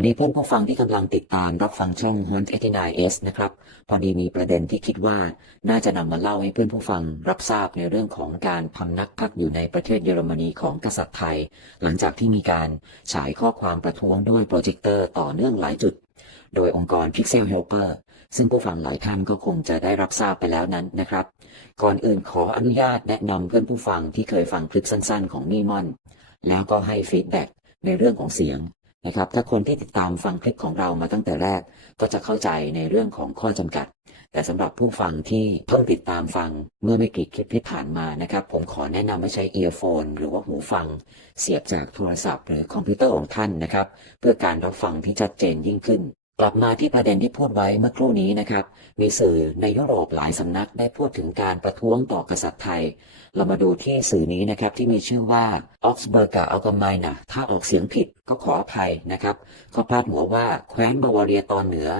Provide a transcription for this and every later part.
วัสดีเพื่อนผู้ฟังที่กำลังติดตามรับฟังช่อง Hunt 89S นะครับ พอดีมีประเด็นที่คิดว่าน่าจะนำมาเล่าให้เพื่อนผู้ฟัง รับทราบในเรื่องของการพำนักพักอยู่ในประเทศเยอรมนีของกษัตริย์ไทย หลังจากที่มีการฉายข้อความประท้วงด้วยโปรเจคเตอร์ต่อเนื่องหลายจุด โดยองค์กร Pixel Helper ซึ่งผู้ฟังหลายท่านก็คงจะได้รับทราบไปแล้วนั้นนะครับ ก่อนอื่นขออนุญาตแนะนำเพื่อนผู้ฟังที่เคยฟังคลิปสั้น ๆ ของมี่มอน แล้วก็ให้ฟีดแบ็ในเรื่องของเสียง นะครับ ถ้าคนที่ติดตามฟังคลิปของเรามาตั้งแต่แรก ก็จะเข้าใจในเรื่องของข้อจำกัด แต่สำหรับผู้ฟังที่เพิ่งติดตามฟังเมื่อไม่กี่คลิปที่ผ่านมานะครับ ผมขอแนะนำให้ใช้เอียร์โฟนหรือว่าหูฟัง เสียบจากโทรศัพท์ หรือคอมพิวเตอร์ของท่านนะครับ เพื่อการรับฟังที่ชัดเจนยิ่งขึ้น กลับมาที่ประเด็นที่พูดไว้เมื่อครู่นี้นะครับ มีสื่อในยุโรปหลายสำนักได้พูดถึงการประท้วงต่อกษัตริย์ไทย เรามาดูที่สื่อนี้นะครับที่มีชื่อว่า Augsburger Allgemeine ถ้าออกเสียงผิดก็ขออภัยนะครับเขาพาดหัวว่าแคว้นบาวาเรียตอนเหนือ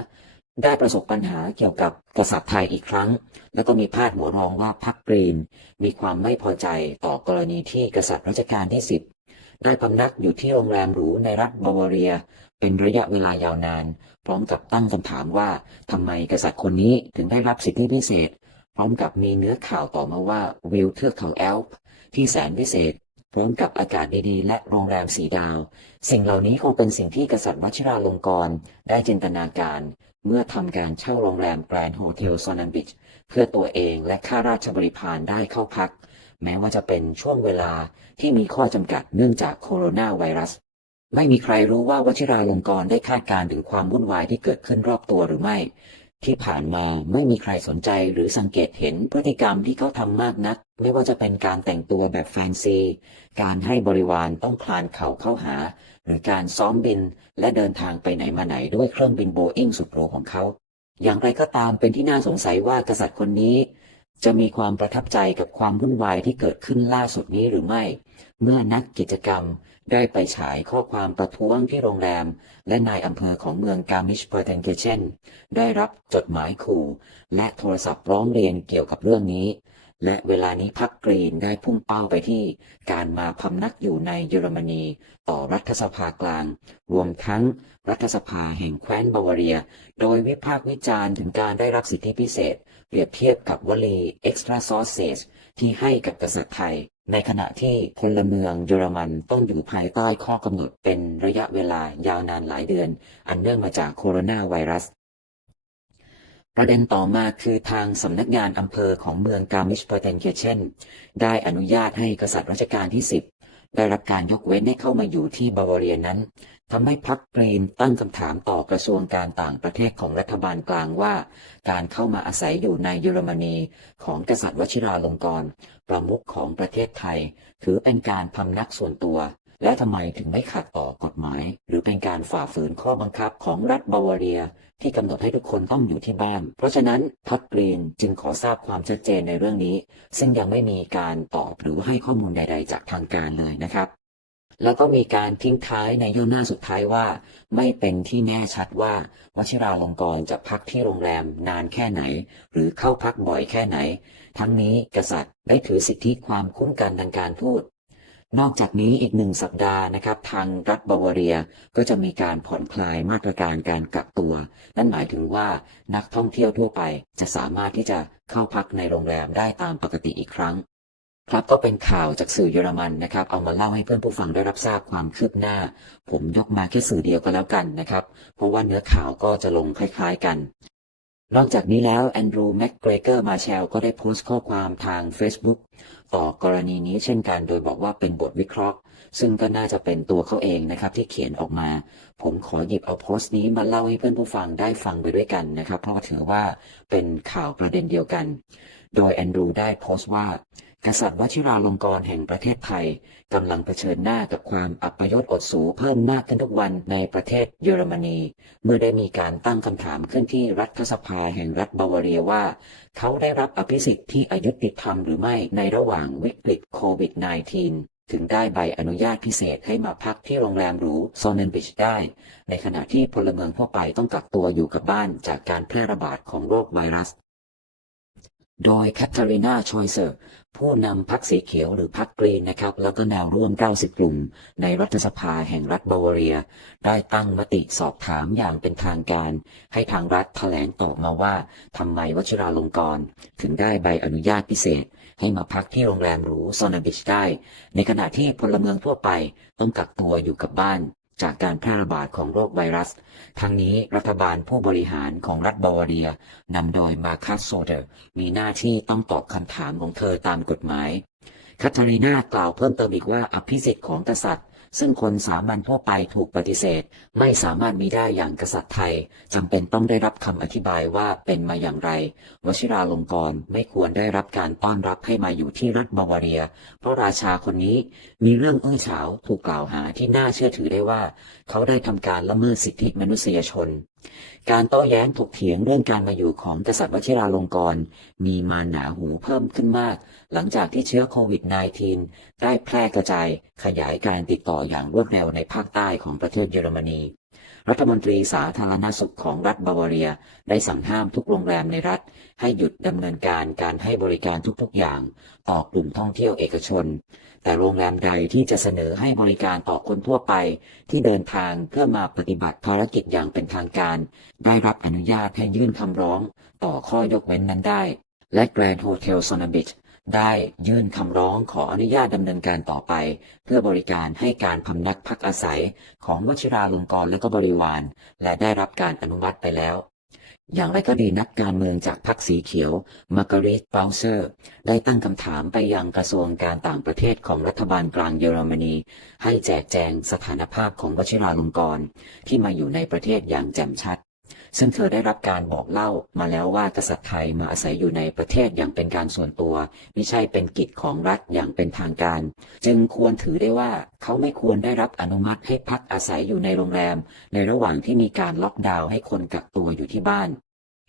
ได้ประสบปัญหาเกี่ยวกับกษัตริย์ไทยอีกครั้ง แล้วก็มีพาดหัวรองว่าพรรคกรีน มีความไม่พอใจต่อกรณีที่กษัตริย์รัชกาลที่ 10ได้พำนักอยู่ที่โรงแรมหรูในรัฐบาวาเรีย เป็นระยะเวลายาวนาน พร้อมกับตั้งคำถามว่าทำไมกษัตริย์คนนี้ถึงได้รับสิทธิพิเศษ พร้อมกับมีเนื้อข่าวต่อมาว่าวิวเทือกเขาแอลป์ที่แสนพิเศษ พร้อมกับอากาศดีๆ และโรงแรมสีดาว สิ่งเหล่านี้คงเป็นสิ่งที่กษัตริย์วชิราลงกรณ์ได้จินตนาการ เมื่อทำการเช่าโรงแรมแกรนด์โฮเทลซอนันบิชเพื่อตัวเองและข้าราชบริพารได้เข้าพัก แม้ว่าจะเป็นช่วงเวลาที่มีข้อจำกัดเนื่องจากโคโรนาไวรัส ไม่มีใครรู้ว่าวชิราลงกรณ์ได้คาดการณ์ถึงความวุ่นวายที่เกิดขึ้นรอบตัวหรือไม่ ที่ผ่านมาไม่มีใครสนใจหรือสังเกตเห็นพฤติกรรมที่เขาทำมากนัก ไม่ว่าจะเป็นการแต่งตัวแบบแฟนซี การให้บริวารต้องคลานเข่าเข้าหา หรือการซ้อมบินและเดินทางไปไหนมาไหนด้วยเครื่องบินโบอิงสุดหรูของเขา อย่างไรก็ตามเป็นที่น่าสงสัยว่ากษัตริย์คนนี้จะมีความประทับใจกับความวุ่นวายที่เกิดขึ้นล่าสุดนี้หรือไม่ เมื่อนักกิจกรรม ได้ไปฉายข้อความประท้วงที่โรงแรม และนายอำเภอของเมืองกามิชเปอร์เทนเกเชนได้รับจดหมายขู่ และโทรศัพท์ร้องเรียนเกี่ยวกับเรื่องนี้ และเวลานี้พักกรีนได้พุ่งเป้าไปที่ การมาพำนักอยู่ในเยอรมนีต่อรัฐสภากลาง รวมทั้งรัฐสภาแห่งแคว้นบาวาเรีย โดยวิพากษ์วิจารณ์ถึงการได้รับสิทธิพิเศษ เปรียบเทียบกับวลี extra sausage ที่ให้กับกษัตริย์ไทย ในขณะที่พลเมืองเยอรมันต้องอยู่ภายใต้ข้อกำหนดเป็นระยะเวลายาวนานหลายเดือน อันเนื่องมาจากโคโรนาไวรัส ประเด็นต่อมาคือทางสำนักงานอำเภอของเมืองกามิชเปอร์เทนเคเชนได้อนุญาตให้กษัตริย์รัชกาลที่ 10 ได้รับการยกเว้นให้เข้ามาอยู่ที่บาวาเรียนั้น ทำให้พรรคกรีนตั้งคำถามต่อกระทรวงการต่างประเทศของรัฐบาลกลางว่า การเข้ามาอาศัยอยู่ในเยอรมนีของกษัตริย์วชิราลงกรณ์ประมุขของประเทศไทย ถือเป็นการพำนักส่วนตัว และทำไมถึงไม่ขัดต่อกฎหมาย หรือเป็นการฝ่าฝืนข้อบังคับของรัฐบาวาเรีย ที่กำหนดให้ทุกคนต้องอยู่ที่บ้าน เพราะฉะนั้นพรรคกรีนจึงขอทราบความชัดเจนในเรื่องนี้ ซึ่งยังไม่มีการตอบหรือให้ข้อมูลใด ๆ จากทางการเลยนะครับ แล้วก็มีการทิ้งท้ายในย่นหน้าสุดท้ายว่า ไม่เป็นที่แน่ชัดว่าวชิราลงกรณ์จะพักที่โรงแรมนานแค่ไหน หรือเข้าพักบ่อยแค่ไหน ทั้งนี้กษัตริย์ได้ถือสิทธิความคุ้มกันทางการทูตนอกจากนี้อีกหนึ่งสัปดาห์นะครับทางรัฐบาวาเรียก็จะมีการผ่อนคลายมาตรการการกักตัว นั่นหมายถึงว่านักท่องเที่ยวทั่วไปจะสามารถที่จะเข้าพักในโรงแรมได้ตามปกติอีกครั้ง ครับก็เป็นข่าวจากสื่อเยอรมันนะครับ เอามาเล่าให้เพื่อนผู้ฟังได้รับทราบความคืบหน้า ผมยกมาแค่สื่อเดียวก็แล้วกันนะครับ เพราะว่าเนื้อข่าวก็จะลงคล้ายๆกัน นอกจากนี้แล้วแอนดรูว์แม็กเกรเกอร์มาเชลก็ได้โพสต์ข้อความทาง Facebook ต่อกรณีนี้เช่นกัน โดยบอกว่าเป็นบทวิเคราะห์ ซึ่งก็น่าจะเป็นตัวเขาเองนะครับ ที่เขียนออกมา ผมขอหยิบเอาโพสต์นี้มาเล่าให้เพื่อนผู้ฟังได้ฟังไปด้วยกันนะครับ เพราะว่าถือว่าเป็นข่าวประเด็นเดียวกัน โดยแอนดรูว์ได้โพสต์ว่า กษัตริย์วชิราลงกรณ์แห่งประเทศไทยกำลังเผชิญหน้ากับความอัปยศอดสูเพิ่มมากขึ้นทุกวันในประเทศเยอรมนี เมื่อได้มีการตั้งคำถามขึ้นที่รัฐสภาแห่งรัฐบาวาเรียว่า เขาได้รับอภิสิทธิ์ที่อายุติธรรมหรือไม่ในระหว่างวิกฤตโควิด -19 ถึงได้ใบอนุญาตพิเศษให้มาพักที่โรงแรมหรูโซเนนบิชได้ ในขณะที่พลเมืองทั่วไปต้องกักตัวอยู่กับบ้านจากการแพร่ระบาดของโรคไวรัส โดยแคทเธอรีนาชอยเซอร์ ผู้นำพรรคสีเขียวหรือพรรคกรีนนะครับ แล้วก็แนวร่วม 90 กลุ่ม ในรัฐสภาแห่งรัฐบาวาเรีย ได้ตั้งมติสอบถามอย่างเป็นทางการ ให้ทางรัฐแถลงตอบมาว่าทำไมวชิราลงกรณ์ถึงได้ใบอนุญาตพิเศษ ให้มาพักที่โรงแรมหรูซอนาบิชได้ ในขณะที่พลเมืองทั่วไปต้องกักตัวอยู่กับบ้าน จากการแพร่ระบาดของโรคไวรัส ทั้งนี้รัฐบาลผู้บริหารของรัฐบาวาเรียนำโดยมาคัสโซเดอร์ มีหน้าที่ต้องตอบคำถามของเธอตามกฎหมายคาทารีนากล่าวเพิ่มเติมอีกว่าอภิสิทธิ์ของกษัตริย์ ซึ่งคนสามัญทั่วไปถูกปฏิเสธ ไม่สามารถมีได้อย่างกษัตริย์ไทยจำเป็นต้องได้รับคำอธิบายว่าเป็นมาอย่างไร วชิราลงกรณ์ไม่ควรได้รับการต้อนรับให้มาอยู่ที่รัฐบาวาเรีย เพราะราชาคนนี้มีเรื่องอื้อฉาวถูกกล่าวหาที่น่าเชื่อถือได้ว่า เขาได้ทำการละเมิดสิทธิมนุษยชน การโต้แย้งถกเถียงเรื่องการมาอยู่ของกษัตริย์วชิราลงกรณ์มีมาหนาหูเพิ่มขึ้นมาก หลังจากที่เชื้อโควิด -19 ได้แพร่กระจายขยายการติดต่ออย่างรวดเร็วในภาคใต้ของประเทศเยอรมนี รัฐมนตรีสาธารณสุขของรัฐบาวาเรีย ได้สั่งห้ามทุกโรงแรมในรัฐ ให้หยุดดำเนินการการให้บริการทุกๆอย่าง ต่อกลุ่มท่องเที่ยวเอกชน แต่โรงแรมใดที่จะเสนอให้บริการต่อคนทั่วไป ที่เดินทางเพื่อมาปฏิบัติภารกิจอย่างเป็นทางการ ได้รับอนุญาตให้ยื่นคำร้อง ต่อข้อยกเว้นนั้นได้ และแกรนด์โฮเทลโซนาบิช ได้ยื่นคำร้องขออนุญาตดำเนินการต่อไป เพื่อบริการให้การพำนักพักอาศัยของวชิราลงกรณ์และก็บริวาร และได้รับการอนุมัติไปแล้ว อย่างไรก็ดีนักการเมืองจากพรรคสีเขียวมาร์กาเร็ตเบลเซอร์ ได้ตั้งคำถามไปยังกระทรวงการต่างประเทศของรัฐบาลกลางเยอรมนี ให้แจกแจงสถานภาพของวชิราลงกรณ์ที่มาอยู่ในประเทศอย่างแจ่มชัด ซึ่งเธอได้รับการบอกเล่ามาแล้วว่ากษัตริย์ไทยมาอาศัยอยู่ในประเทศอย่างเป็นการส่วนตัว ไม่ใช่เป็นกิจของรัฐอย่างเป็นทางการ จึงควรถือได้ว่าเขาไม่ควรได้รับอนุมัติให้พักอาศัยอยู่ในโรงแรม ในระหว่างที่มีการล็อกดาวน์ให้คนกักตัวอยู่ที่บ้าน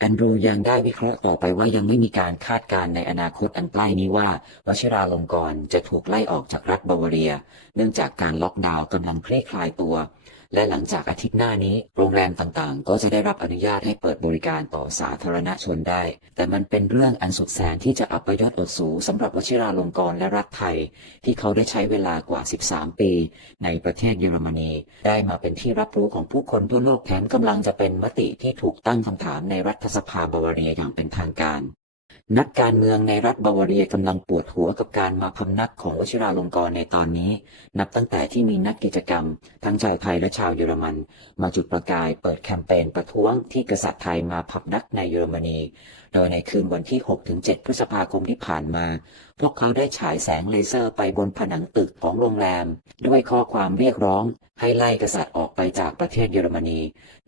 แอนดรูยังได้วิเคราะห์ต่อไปว่ายังไม่มีการคาดการณ์ในอนาคตอันใกล้นี้ว่าวชิราลงกรณ์จะถูกไล่ออกจากรัฐบาวาเรีย เนื่องจากการล็อกดาวน์กำลังคลี่คลายตัว และหลังจากอาทิตย์หน้านี้ โรงแรมต่างๆ ก็จะได้รับอนุญาตให้เปิดบริการต่อสาธารณชนได้ แต่มันเป็นเรื่องอันสุดแสนที่จะอัปยศอดสูสำหรับวชิราลงกรณ์และรัฐไทย ที่เขาได้ใช้เวลากว่า 13 ปี ในประเทศเยอรมนี ได้มาเป็นที่รับรู้ของผู้คนทั่วโลกแถมกำลังจะเป็นมติที่ถูกตั้งคำถามในรัฐสภาบาวาเรียอย่างเป็นทางการ นักการเมืองในรัฐบาวาเรียกำลังปวดหัวกับการมาพำนักของวชิราลงกรณ์ในตอนนี้ นับตั้งแต่ที่มีนักกิจกรรม ทั้งชาวไทยและชาวเยอรมัน มาจุดประกายเปิดแคมเปญประท้วงที่กษัตริย์ไทยมาพำนักในเยอรมนี โดยในคืนวันที่ 6-7 พฤษภาคมที่ผ่านมา พวกเขาได้ฉายแสงเลเซอร์ไปบนผนังตึกของโรงแรม ด้วยข้อความเรียกร้องให้ไล่กษัตริย์ออกไปจากประเทศเยอรมนี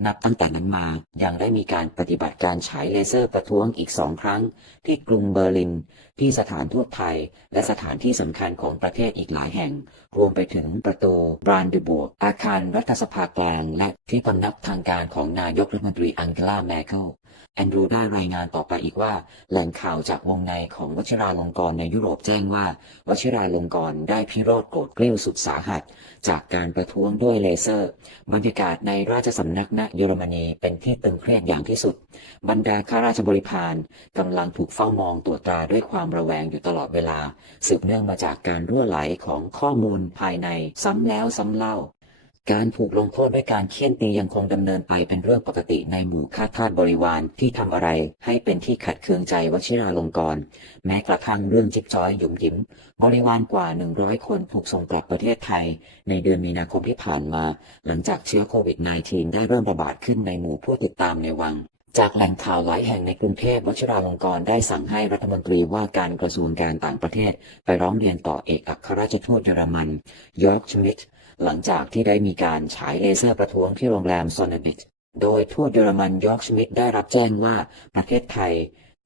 นับตั้งแต่นั้นมายังได้มีการปฏิบัติการฉายเลเซอร์ประท้วงอีกสองครั้ง ที่กรุงเบอร์ลิน ที่สถานทูตไทย และสถานที่สำคัญของประเทศอีกหลายแห่ง รวมไปถึงประตูบรานดูบวกอาคารรัฐสภากลาง และที่พำนักทางการของนายกรัฐมนตรีอังเกลาแมเคิล แอนดรูได้รายงานต่อไปอีกว่า แหล่งข่าวจากวงในของวชิราลงกรณ์ในยุโรปแจ้งว่า วชิราลงกรณ์ได้พิโรธโกรธเกลี้ยวสุดสาหัส จากการประท้วงด้วยเลเซอร์ บรรยากาศในราชสำนักณเยอรมนีเป็นที่ตึงเครียดอย่างที่สุด บรรดาข้าราชบริพารกำลังถูกเฝ้ามองตรวจตราด้วยความระแวงอยู่ตลอดเวลา สืบเนื่องมาจากการรั่วไหลของข้อมูลภายในซ้ำแล้วซ้ำเล่า การถูกลงโทษด้วยการเคี่ยนตียังคงดำเนินไปเป็นเรื่องปกติในหมู่ข้าทาสบริวารที่ทำอะไร ให้เป็นที่ขัดเคืองใจวชิราลงกรณ์แม้กระทั่งเรื่องจิ๊บจ้อยหยุมหยิม บริวารกว่า 100 คนถูกส่งกลับประเทศไทย ในเดือนมีนาคมที่ผ่านมา หลังจากเชื้อโควิด -19 ได้เริ่มระบาดขึ้นในหมู่ผู้ติดตามในวังจากแหล่งข่าวหลายแห่งในกรุงเทพวชิราลงกรณ์ได้สั่งให้รัฐมนตรีว่าการกระทรวงการต่างประเทศ ไปร้องเรียนต่อเอกอัครราชทูตเยอรมันยอร์กชมิด หลังจากที่ได้มีการฉายเลเซอร์ประท้วงที่โรงแรมโซนบิทโดยทูตเยอรมันยอร์กชมิดได้รับแจ้งว่าประเทศไทย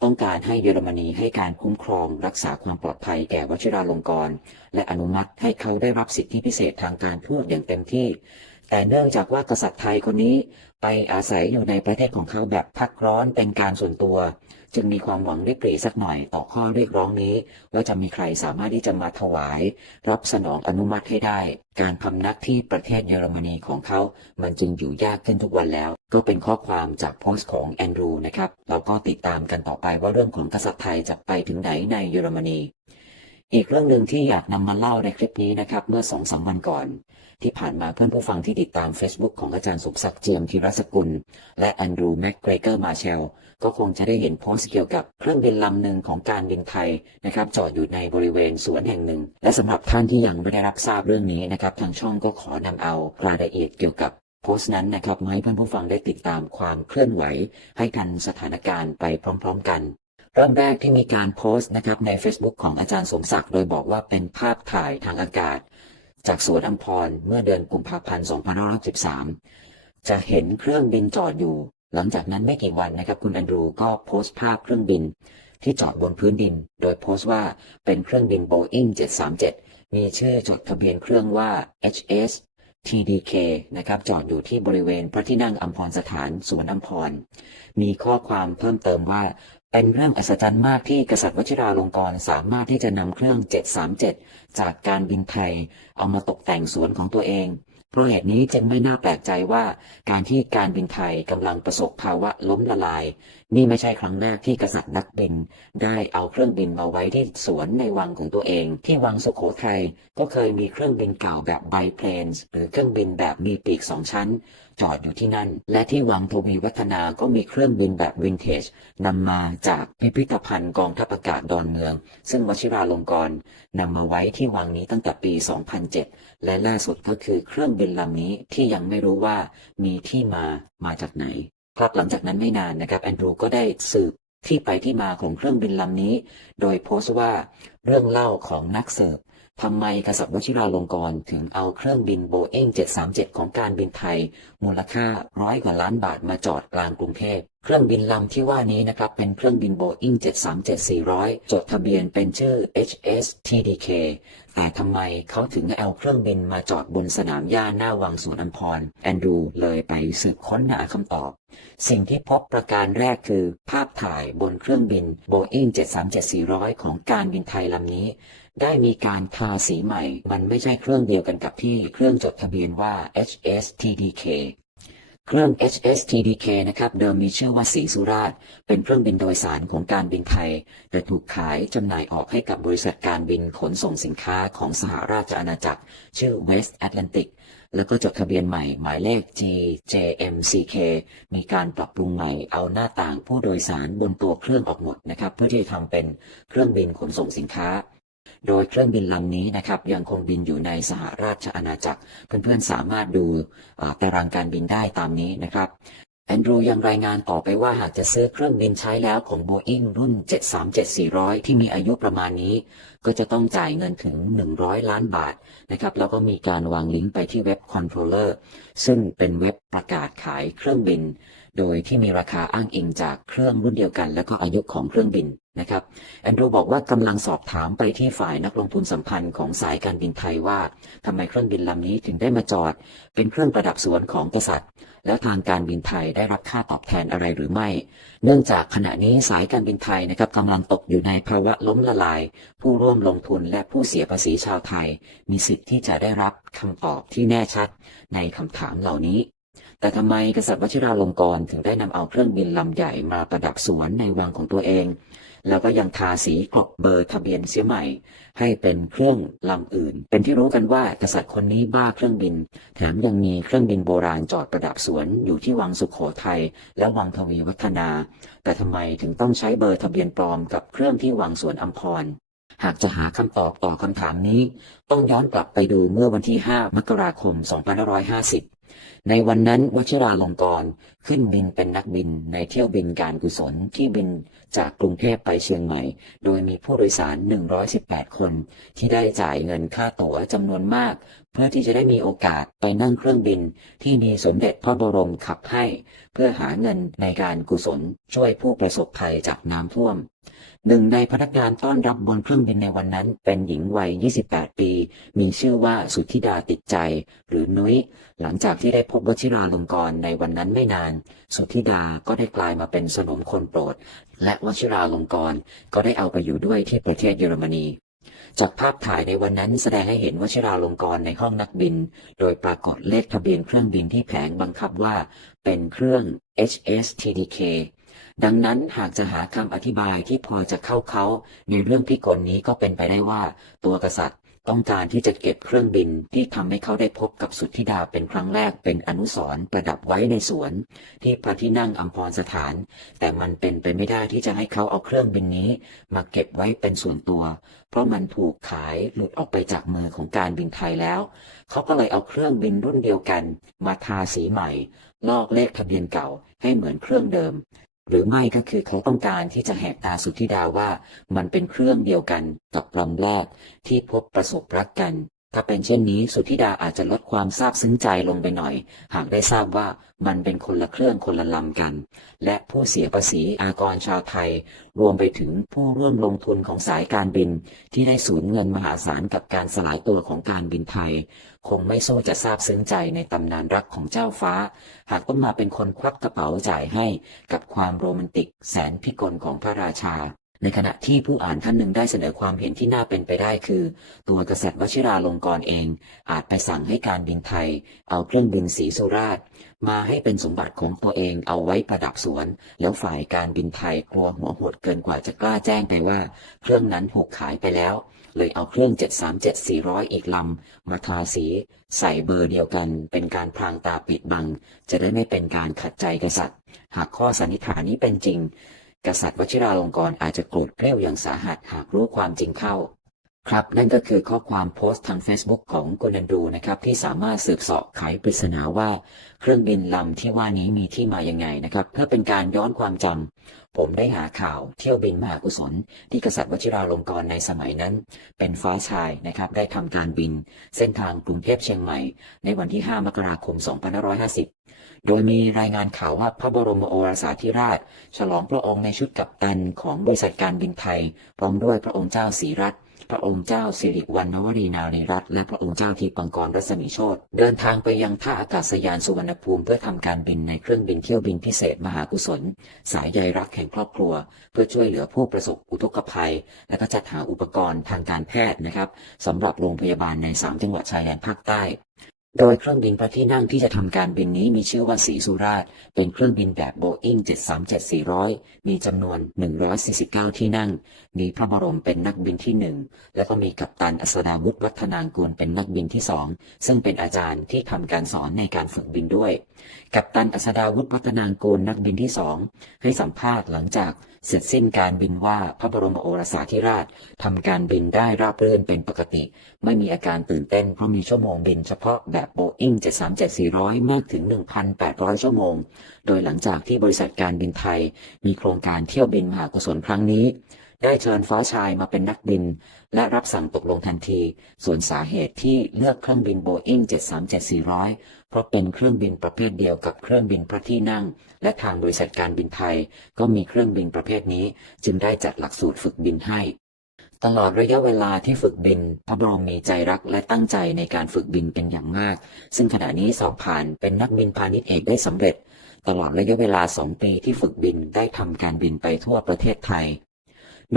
ต้องการให้เยอรมนีให้การคุ้มครองรักษาความปลอดภัยแก่วชิราลงกรณ์และอนุมัติให้เขาได้รับสิทธิพิเศษทางการทูตอย่างเต็มที่ แต่เนื่องจากว่ากษัตริย์ไทยคนนี้ไปอาศัยอยู่ในประเทศของเขาแบบพักร้อนเป็นการส่วนตัว จึงมีความหวังริบหรี่สักหน่อยต่อข้อเรียกร้องนี้ ว่าจะมีใครสามารถที่จะมาถวาย รับสนองอนุมัติให้ได้ การพำนักที่ประเทศเยอรมนีของเขา มันจึงอยู่ยากขึ้นทุกวันแล้ว ก็เป็นข้อความจากโพสต์ของแอนดรูนะครับเราก็ติดตามกันต่อไปว่าเรื่องของกษัตริย์ไทยจะไปถึงไหนในเยอรมนีอีกเรื่องหนึ่งที่อยากนำมาเล่าในคลิปนี้นะครับ เมื่อสองสามวันก่อน ที่ผ่านมาเพื่อนผู้ฟังที่ติดตาม Facebook ของอาจารย์สมศักดิ์เจียมธีรสกุล และแอนดรูแม็กเกรเกอร์มาเชล ก็คงจะได้เห็นโพสต์เกี่ยวกับเครื่องบินลำหนึ่งของการบินไทยนะครับจอดอยู่ในบริเวณสวนแห่งหนึ่ง และสำหรับท่านที่ยังไม่ได้รับทราบเรื่องนี้นะครับทางช่องก็ขอนำเอารายละเอียดเกี่ยวกับโพสต์นั้นนะครับมาให้เพื่อนผู้ฟังได้ติดตามความเคลื่อนไหว ให้กันสถานการณ์ไปพร้อม ๆ กันเริ่มแรกที่มีการโพสต์นะครับใน Facebook ของอาจารย์สมศักดิ์โดยบอกว่าเป็นภาพถ่ายทางอากาศ จากสวนอัมพรเมื่อเดือนกุมภาพันธ์ 2513 จะเห็นเครื่องบินจอดอยู่ หลังจากนั้นไม่กี่วันนะครับ คุณแอนดรูก็โพสต์ภาพเครื่องบิน ที่จอดบนพื้นดิน โดยโพสต์ว่าเป็นเครื่องบิน Boeing 737 มีชื่อจดทะเบียนเครื่องว่า HS TDK นะครับจอดอยู่ที่บริเวณพระที่นั่งอัมพรสถานสวนอัมพร มีข้อความเพิ่มเติมว่า เป็นเรื่องอัศจรรย์มากที่กษัตริย์วชิราลงกรณ์สามารถที่จะนำเครื่อง 737 จากการบินไทย เอามาตกแต่งสวนของตัวเอง เพราะเหตุนี้จึงไม่น่าแปลกใจว่าการที่การบินไทยกำลังประสบภาวะล้มละลาย นี่ไม่ใช่ครั้งแรกที่กษัตริย์นักบิน ได้เอาเครื่องบินมาไว้ที่สวนในวังของตัวเอง ที่วังสุโขทัยก็เคยมีเครื่องบินเก่าแบบไบเพลนส์หรือเครื่องบินแบบมีปีกสองชั้น จอดอยู่ที่นั่น และที่วังทวีวัฒนาก็มีเครื่องบินแบบวินเทจนำมาจากพิพิธภัณฑ์กองทัพอากาศดอนเมือง ซึ่งวชิราลงกรณ์นำมาไว้ที่วังนี้ตั้งแต่ปี 2007 และล่าสุดก็คือเครื่องบินลำนี้ที่ยังไม่รู้ว่ามีที่มามาจากไหน ครับหลังจากนั้นไม่นานนะครับแอนดรูก็ได้สืบที่ไปที่มาของเครื่องบินลำนี้ โดยโพสต์ว่าเรื่องเล่าของนักสืบ ทำไมกษัตริย์วชิราลงกรณ์ถึงเอาเครื่องบินโบเอ็ง737 ของการบินไทย มูลค่าร้อยกว่าล้านบาทมาจอดกลางกรุงเทพเครื่องบินลำที่ว่านี้นะครับ เป็นเครื่องบินโบอิง737-400 จดทะเบียนเป็นชื่อ HS TDK แต่ทำไมเขาถึงเอาเครื่องบินมาจอดบนสนามหญ้าหน้าวังสวนอัมพร แอนดูเลยไปสืบค้นหาคำตอบ สิ่งที่พบประการแรกคือ ภาพถ่ายบนเครื่องบิน Boeing 737-400 ของการบินไทยลำนี้ ได้มีการทาสีใหม่ มันไม่ใช่เครื่องเดียวกันกับที่เครื่องจดทะเบียนว่า HS TDK เครื่อง HS TDK นะครับเดิมมีชื่อว่าสีสุราษเป็นเครื่องบินโดยสารของการบินไทย แต่ถูกขายจำหน่ายออกให้กับบริษัทการบินขนส่งสินค้าของสหราชอาณาจักร ชื่อ West Atlantic แล้วก็จดทะเบียนใหม่หมายเลข GJMCK มีการปรับปรุงใหม่เอาหน้าต่างผู้โดยสารบนตัวเครื่องออกหมดนะครับ เพื่อที่จะทำเป็นเครื่องบินขนส่งสินค้า โดยเครื่องบินลำนี้นะครับยังคงบินอยู่ในสหราชอาณาจักร เพื่อนๆสามารถดูอ่าตารางการบินได้ตามนี้นะครับแอนดรูยังรายงานต่อไปว่าหากจะซื้อเครื่องบินใช้แล้วของ Boeing รุ่น 737-400 ที่มีอายุประมาณนี้ ก็จะต้องจ่ายเงินถึง 100 ล้านบาทนะครับแล้วก็มีการวางลิงก์ไปที่เว็บ Controller ซึ่งเป็นเว็บประกาศขายเครื่องบิน โดยที่มีราคาอ้างอิงจากเครื่องรุ่นเดียวกัน และก็อายุของเครื่องบิน นะครับแอนดรูบอกว่ากำลังสอบถามไปที่ฝ่ายนักลงทุนสัมพันธ์ของสายการบินไทยว่าทำไมเครื่องบินลำนี้ถึงได้มาจอด เป็นเครื่องประดับสวนของกษัตริย์ แล้วทางการบินไทยได้รับค่าตอบแทนอะไรหรือไม่ เนื่องจากขณะนี้สายการบินไทยนะครับกำลังตกอยู่ในภาวะล้มละลาย ผู้ร่วมลงทุนและผู้เสียภาษีชาวไทย มีสิทธิ์ที่จะได้รับคำตอบที่แน่ชัดในคำถามเหล่านี้ แต่ทำไมกษัตริย์วชิราลงกรณ์ถึงได้นำเอาเครื่องบินลำใหญ่มาประดับสวนในวังของตัวเอง แล้วก็ยังทาสีกลบเบอร์ทะเบียนเสียใหม่ ให้เป็นเครื่องลำอื่น เป็นที่รู้กันว่ากษัตริย์คนนี้บ้าเครื่องบิน แถมยังมีเครื่องบินโบราณจอดประดับสวนอยู่ที่วังสุขโขทัยและวังทวีวัฒนา แต่ทำไมถึงต้องใช้เบอร์ทะเบียนปลอมกับเครื่องที่วังสวนอัมพรหากจะหาคำตอบต่อคำถามนี้ ต้องย้อนกลับไปดูเมื่อวันที่ 5 มกราคม 2550 ในวันนั้นวชิราลงกรณ์ขึ้นบินเป็นนักบินในเที่ยวบินการกุศลที่บินจากกรุงเทพไปเชียงใหม่ โดยมีผู้โดยสาร 118 คน ที่ได้จ่ายเงินค่าตั๋วจำนวนมาก เพื่อที่จะได้มีโอกาสไปนั่งเครื่องบินที่มีสมเด็จพระบรมขับให้ เพื่อหาเงินในการกุศลช่วยผู้ประสบภัยจากน้ำท่วม หนึ่งในพนักงานต้อนรับบนเครื่องบินในวันนั้น เป็นหญิงวัย 28 ปี มีชื่อว่าสุทธิดาติดใจ หรือนุ้ย หลังจากที่ได้พบวชิราลงกรในวันนั้นไม่นาน สุทธิดาก็ได้กลายมาเป็นสนมคนโปรด และวชิราลงกรก็ได้เอาไปอยู่ด้วยที่ประเทศเยอรมนี จากภาพถ่ายในวันนั้นแสดงให้เห็นวชิราลงกรณ์ในห้องนักบิน โดยปรากฏเลขทะเบียนเครื่องบินที่แผงบังคับว่า เป็นเครื่อง HS TDK ดังนั้นหากจะหาคำอธิบายที่พอจะเข้าเขาในเรื่องพิกลนี้ก็เป็นไปได้ว่าตัวกษัตริย์ ต้องการที่จะเก็บเครื่องบินที่ทำให้เขาได้พบกับสุทธิดาเป็นครั้งแรกเป็นอนุสร์ประดับไว้ในสวน ที่พระที่นั่งอัมพรสถาน แต่มันเป็นไปไม่ได้ที่จะให้เขาเอาเครื่องบินนี้ มาเก็บไว้เป็นส่วนตัว เพราะมันถูกขายหลุดออกไปจากมือของการบินไทยแล้ว เขาก็เลยเอาเครื่องบินรุ่นเดียวกัน มาทาสีใหม่ ลอกเลขทะเบียนเก่าให้เหมือนเครื่องเดิม หรือไม่ก็คือเขาต้องการที่จะแหกตาสุทธิดาว่ามันเป็นเครื่องเดียวกันกับลำแรกที่พบประสบรักกัน ถ้าเป็นเช่นนี้สุธิดาอาจจะลดความซาบซึ้งใจลงไปหน่อย หากได้ทราบว่ามันเป็นคนละเครื่องคนละลำกัน และผู้เสียภาษีอากรชาวไทย รวมไปถึงผู้ร่วมลงทุนของสายการบิน ที่ได้สูญเงินมหาศาลกับการสลายตัวของการบินไทย คงไม่สู้จะซาบซึ้งใจในตำนานรักของเจ้าฟ้า หากต้องมาเป็นคนควักกระเป๋าจ่ายให้กับความโรแมนติกแสนพิกลของพระราชา ในขณะที่ผู้อ่านท่านหนึ่งได้เสนอความเห็นที่น่าเป็นไปได้คือ ตัวกษัตริย์วชิราลงกรณ์เอง อาจไปสั่งให้การบินไทย เอาเครื่องบินสีสุราษฎร์มาให้เป็นสมบัติของตัวเองเอาไว้ประดับสวน แล้วฝ่ายการบินไทยกลัวหัวหดเกินกว่าจะกล้าแจ้งไปว่า เครื่องนั้นถูกขายไปแล้ว เลยเอาเครื่อง 737-400 อีกลำมาทาสี ใส่เบอร์เดียวกัน เป็นการพรางตาปิดบัง จะได้ไม่เป็นการขัดใจกษัตริย์ หากข้อสันนิษฐานนี้เป็นจริง กษัตริย์วชิราลงกรณ์อาจจะโกรธเกรี้ยวอย่างสาหัสหากรู้ความจริงเข้า ครับนั่นก็คือข้อความโพสต์ทาง Facebook ของกุนันดูนะครับที่สามารถสืบเสาะไขปริศนาว่า เครื่องบินลำที่ว่านี้มีที่มายังไงนะครับเพื่อเป็นการย้อนความจำผมได้หาข่าวเที่ยวบินมหากุศล ที่กษัตริย์วชิราลงกรณ์ในสมัยนั้น เป็นฟ้าชายนะครับได้ทำการบิน เส้นทางกรุงเทพเชียงใหม่ ในวันที่ 5 มกราคม 2550 โดยมีรายงานข่าวว่าพระบรมโอรสาธิราช ฉลองพระองค์ในชุดกัปตันของบริษัทการบินไทย พร้อมด้วยพระองค์เจ้าศรีรัตน์พระองค์เจ้าสิริวัณณวรีนารีรัตน์และพระองค์เจ้าทีปังกรรัศมีโชตเดินทางไปยังท่าอากาศยานสุวรรณภูมิเพื่อทำการบินในเครื่องบินเที่ยวบินพิเศษมหากุศล สายใยรักแห่งครอบครัว เพื่อช่วยเหลือผู้ประสบอุทกภัย และก็จัดหาอุปกรณ์ทางการแพทย์นะครับสำหรับโรงพยาบาลใน 3 จังหวัดชายแดนภาคใต้ โดยเครื่องบินพระที่นั่งที่จะทำการบินนี้มีชื่อว่าสีสุราษฎร์เป็นเครื่องบินแบบโบอิง737-400 มีจำนวน 149 ที่นั่ง มีพระบรมเป็นนักบินที่หนึ่งแล้วก็มีกัปตันอัศดาวุฒิวัฒนางกูลเป็นนักบินที่สองซึ่งเป็นอาจารย์ที่ทำการสอนในการฝึกบินด้วย กัปตันอัศดาวุฒิวัฒนางกูลนักบินที่สองให้สัมภาษณ์หลังจาก เสร็จสิ้นการบินว่าพระบรมโอรสาธิราชทำการบินได้ราบรื่นเป็นปกติ ไม่มีอาการตื่นเต้นเพราะมีชั่วโมงบินเฉพาะแบบโบอิง737-400 มากถึง 1,800 ชั่วโมง โดยหลังจากที่บริษัทการบินไทย มีโครงการเที่ยวบินมหากุศลครั้งนี้ ได้เชิญฟ้าชายมาเป็นนักบิน และรับสั่งตกลงทันที ส่วนสาเหตุที่เลือกเครื่องบินโบอิง737-400 เพราะเป็นเครื่องบินประเภทเดียวกับเครื่องบินพระที่นั่ง และทางบริษัทการบินไทย ก็มีเครื่องบินประเภทนี้ จึงได้จัดหลักสูตรฝึกบินให้ ตลอดระยะเวลาที่ฝึกบิน พระบรมมีใจรักและตั้งใจในการฝึกบินเป็นอย่างมาก ซึ่งขณะนี้สอบผ่านเป็นนักบินพาณิชย์เอกได้สำเร็จตลอดระยะเวลาสองปีที่ฝึกบินได้ทำการบินไปทั่วประเทศไทย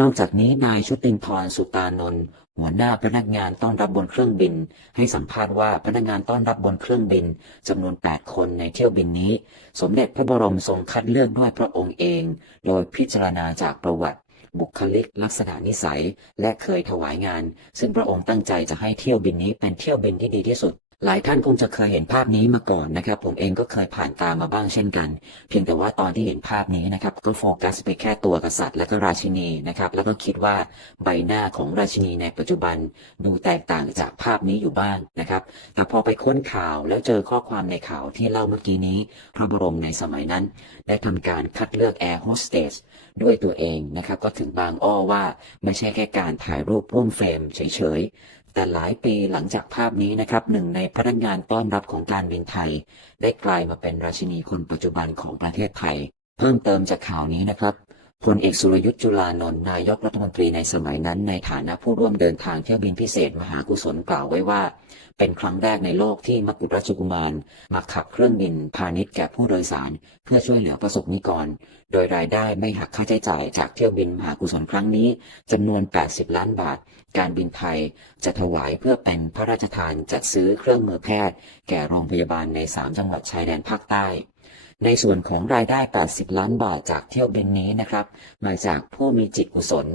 นอกจากนี้นายชุตินทรสุตานนท์หัวหน้าพนักงานต้อนรับบนเครื่องบิน ให้สัมภาษณ์ว่าพนักงานต้อนรับบนเครื่องบินจำนวน 8 คนในเที่ยวบินนี้ สมเด็จพระบรมทรงคัดเลือกด้วยพระองค์เอง โดยพิจารณาจากประวัติบุคลิกลักษณะนิสัยและเคยถวายงาน ซึ่งพระองค์ตั้งใจจะให้เที่ยวบินนี้เป็นเที่ยวบินที่ดีที่สุด หลายท่านคงจะเคยเห็นภาพนี้มาก่อนนะครับ ผมเองก็เคยผ่านตามาบ้างเช่นกัน เพียงแต่ว่าตอนที่เห็นภาพนี้นะครับ ก็โฟกัสไปแค่ตัวกษัตริย์และก็ราชินีนะครับ แล้วก็คิดว่าใบหน้าของราชินีในปัจจุบันดูแตกต่างจากภาพนี้อยู่บ้างนะครับ แต่พอไปค้นข่าวแล้วเจอข้อความในข่าวที่เล่าเมื่อกี้นี้ พระบรมในสมัยนั้น ได้ทำการคัดเลือกแอร์โฮสเตสด้วยตัวเองนะครับ ก็ถึงบางอ้อว่าไม่ใช่แค่การถ่ายรูปร่วมเฟรมเฉยๆ แต่หลายปีหลังจากภาพนี้นะครับหนึ่งในพนักงานต้อนรับของการบินไทย ได้กลายมาเป็นราชินีคนปัจจุบันของประเทศไทย เพิ่มเติมจากข่าวนี้นะครับ พลเอกสุรยุทธ์จุลานนท์นายกรัฐมนตรีในสมัยนั้น ในฐานะผู้ร่วมเดินทางเที่ยวบินพิเศษมหากุศลกล่าวไว้ว่า เป็นครั้งแรกในโลกที่มกุฎราชกุมารมาขับเครื่องบินพาณิชย์แก่ผู้โดยสาร เพื่อช่วยเหลือประสบนิกร โดยรายได้ไม่หักค่าใช้จ่ายจากเที่ยวบินมหากุศลครั้งนี้จำนวน 80 ล้านบาท การบินไทยจะถวายเพื่อเป็นพระราชทานจัดซื้อเครื่องมือแพทย์ แก่โรงพยาบาลใน 3 จังหวัดชายแดนภาคใต้ ในส่วนของรายได้ 80 ล้านบาทจากเที่ยวบินนี้นะครับ มาจากผู้มีจิตกุศล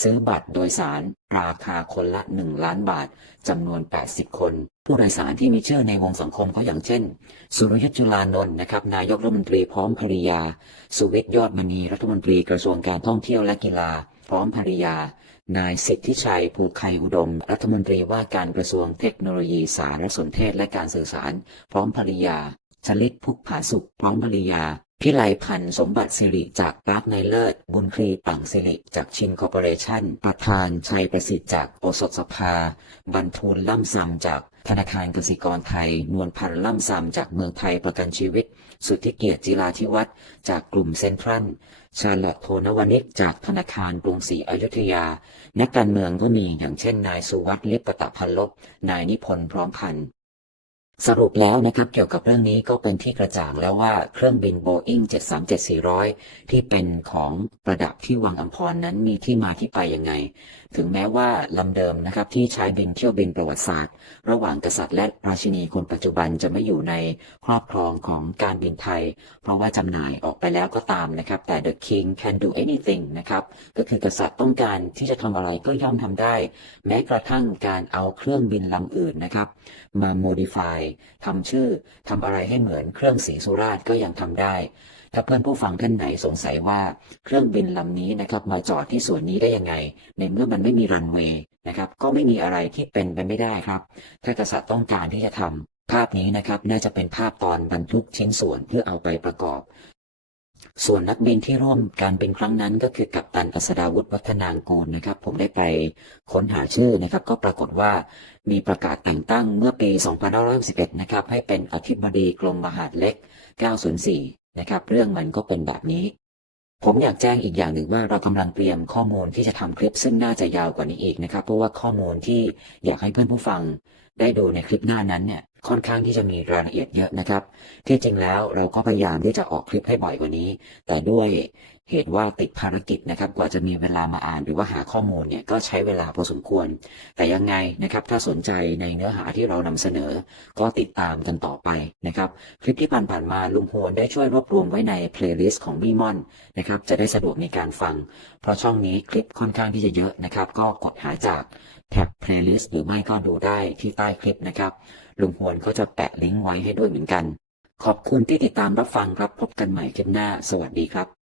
ซื้อบัตรโดยสาร ราคาคนละ 1 ล้านบาทจำนวน 80 คน ผู้โดยสารที่มีชื่อในวงสังคมก็อย่างเช่น สุรยุทธ์จุลานนท์นะครับ นายกรัฐมนตรีพร้อมภริยา สุวิทย์ยอดมณีรัฐมนตรีกระทรวงการท่องเที่ยวและกีฬา พร้อมภริยา นายสิทธิชัยภูไคอุดม รัฐมนตรีว่าการกระทรวงเทคโนโลยีสารสนเทศและการสื่อสาร พร้อมภริยา ชลิตพุกผาสุขพร้อมภริยา พิไลพันธ์สมบัติสิริจากปาร์คในเลิศ บุญครีปังสิริจากชินคอร์ปอเรชั่น ประธานชัยประสิทธิ์จากโอสถสภา บรรทูลล่ำซำจากธนาคารกสิกรไทย นวลพันธ์ล่ำซำจากเมืองไทยประกันชีวิต สุทธิเกียรติจิราธิวัฒน์จากกลุ่มเซ็นทรัล ชาลอตโทนวนิกจากธนาคารกรุงศรีอยุธยา นักการเมืองก็มีอย่างเช่นนายสุวัสดิ์ลิปปตพันลบ นายนิพนธ์พร้อมพันธ์ สรุปแล้วนะครับเกี่ยวกับเรื่องนี้ก็เป็นที่กระจ่างแล้วว่าเครื่องบินโบอิง737-400 ที่เป็นของประดับที่วังอัมพรนั้นมีที่มาที่ไปยังไง ถึงแม้ว่าลำเดิมนะครับที่ใช้บินเที่ยวบินประวัติศาสตร์ ระหว่างกษัตริย์และราชินีคนปัจจุบันจะไม่อยู่ในครอบครองของการบินไทย เพราะว่าจำหน่ายออกไปแล้วก็ตามนะครับแต่ the king can do anything นะครับก็คือกษัตริย์ต้องการที่จะทำอะไรก็ย่อมทำได้ แม้กระทั่งการเอาเครื่องบินลำอื่นนะครับมา modify ทำชื่อทำอะไรให้เหมือนเครื่องสีสุราษฎร์ก็ยังทำได้ ถ้าเพื่อนผู้ฟังท่านไหนสงสัยว่าเครื่องบินลำนี้นะครับมาจอดที่ส่วนนี้ได้ยังไง ในเมื่อมันไม่มีรันเวย์นะครับก็ไม่มีอะไรที่เป็นไปไม่ได้ครับ ถ้ากษัตริย์ต้องการที่จะทำภาพนี้นะครับน่าจะเป็นภาพตอนบรรทุกชิ้นส่วนเพื่อเอาไปประกอบ ส่วนนักบินที่ร่วมการบินครั้งนั้นก็คือกัปตันอัศดาวุฒิวัฒนางกูลนะครับ ผมได้ไปค้นหาชื่อนะครับ ก็ปรากฏว่ามีประกาศแต่งตั้งเมื่อปี 2561 นะครับ ให้เป็นอธิบดีกรมมหาดเล็ก 904 นะครับ เรื่องมันก็เป็นแบบนี้ ผมอยากแจ้งอีกอย่างหนึ่งว่าเรากำลังเตรียมข้อมูลที่จะทำคลิปซึ่งน่าจะยาวกว่านี้อีกนะครับ เพราะว่าข้อมูลที่อยากให้เพื่อนผู้ฟังได้ดูในคลิปหน้านั้นเนี่ย ค่อนข้างที่จะมีรายละเอียดเยอะนะครับ ที่จริงแล้วเราก็พยายามที่จะออกคลิปให้บ่อยกว่านี้ แต่ด้วย เหตุว่าติดภารกิจนะครับ กว่าจะมีเวลามาอ่านหรือว่าหาข้อมูลเนี่ยก็ใช้เวลาพอสมควร แต่ยังไงนะครับ ถ้าสนใจในเนื้อหาที่เรานำเสนอ ก็ติดตามกันต่อไปนะครับ คลิปที่ผ่านๆมาลุงโฮนได้ช่วยรวบรวมไว้ในเพลย์ลิสต์ของบีมอนนะครับ จะได้สะดวกในการฟัง เพราะช่องนี้คลิปค่อนข้างที่จะเยอะนะครับ ก็กดหาจากแท็บเพลย์ลิสต์หรือไม่ก็ดูได้ที่ใต้คลิปนะครับ ลุงฮวนเขาจะแปะลิงก์ไว้ให้ด้วยเหมือนกัน ขอบคุณที่ติดตามรับฟังครับพบกันใหม่คลิปหน้า สวัสดีครับ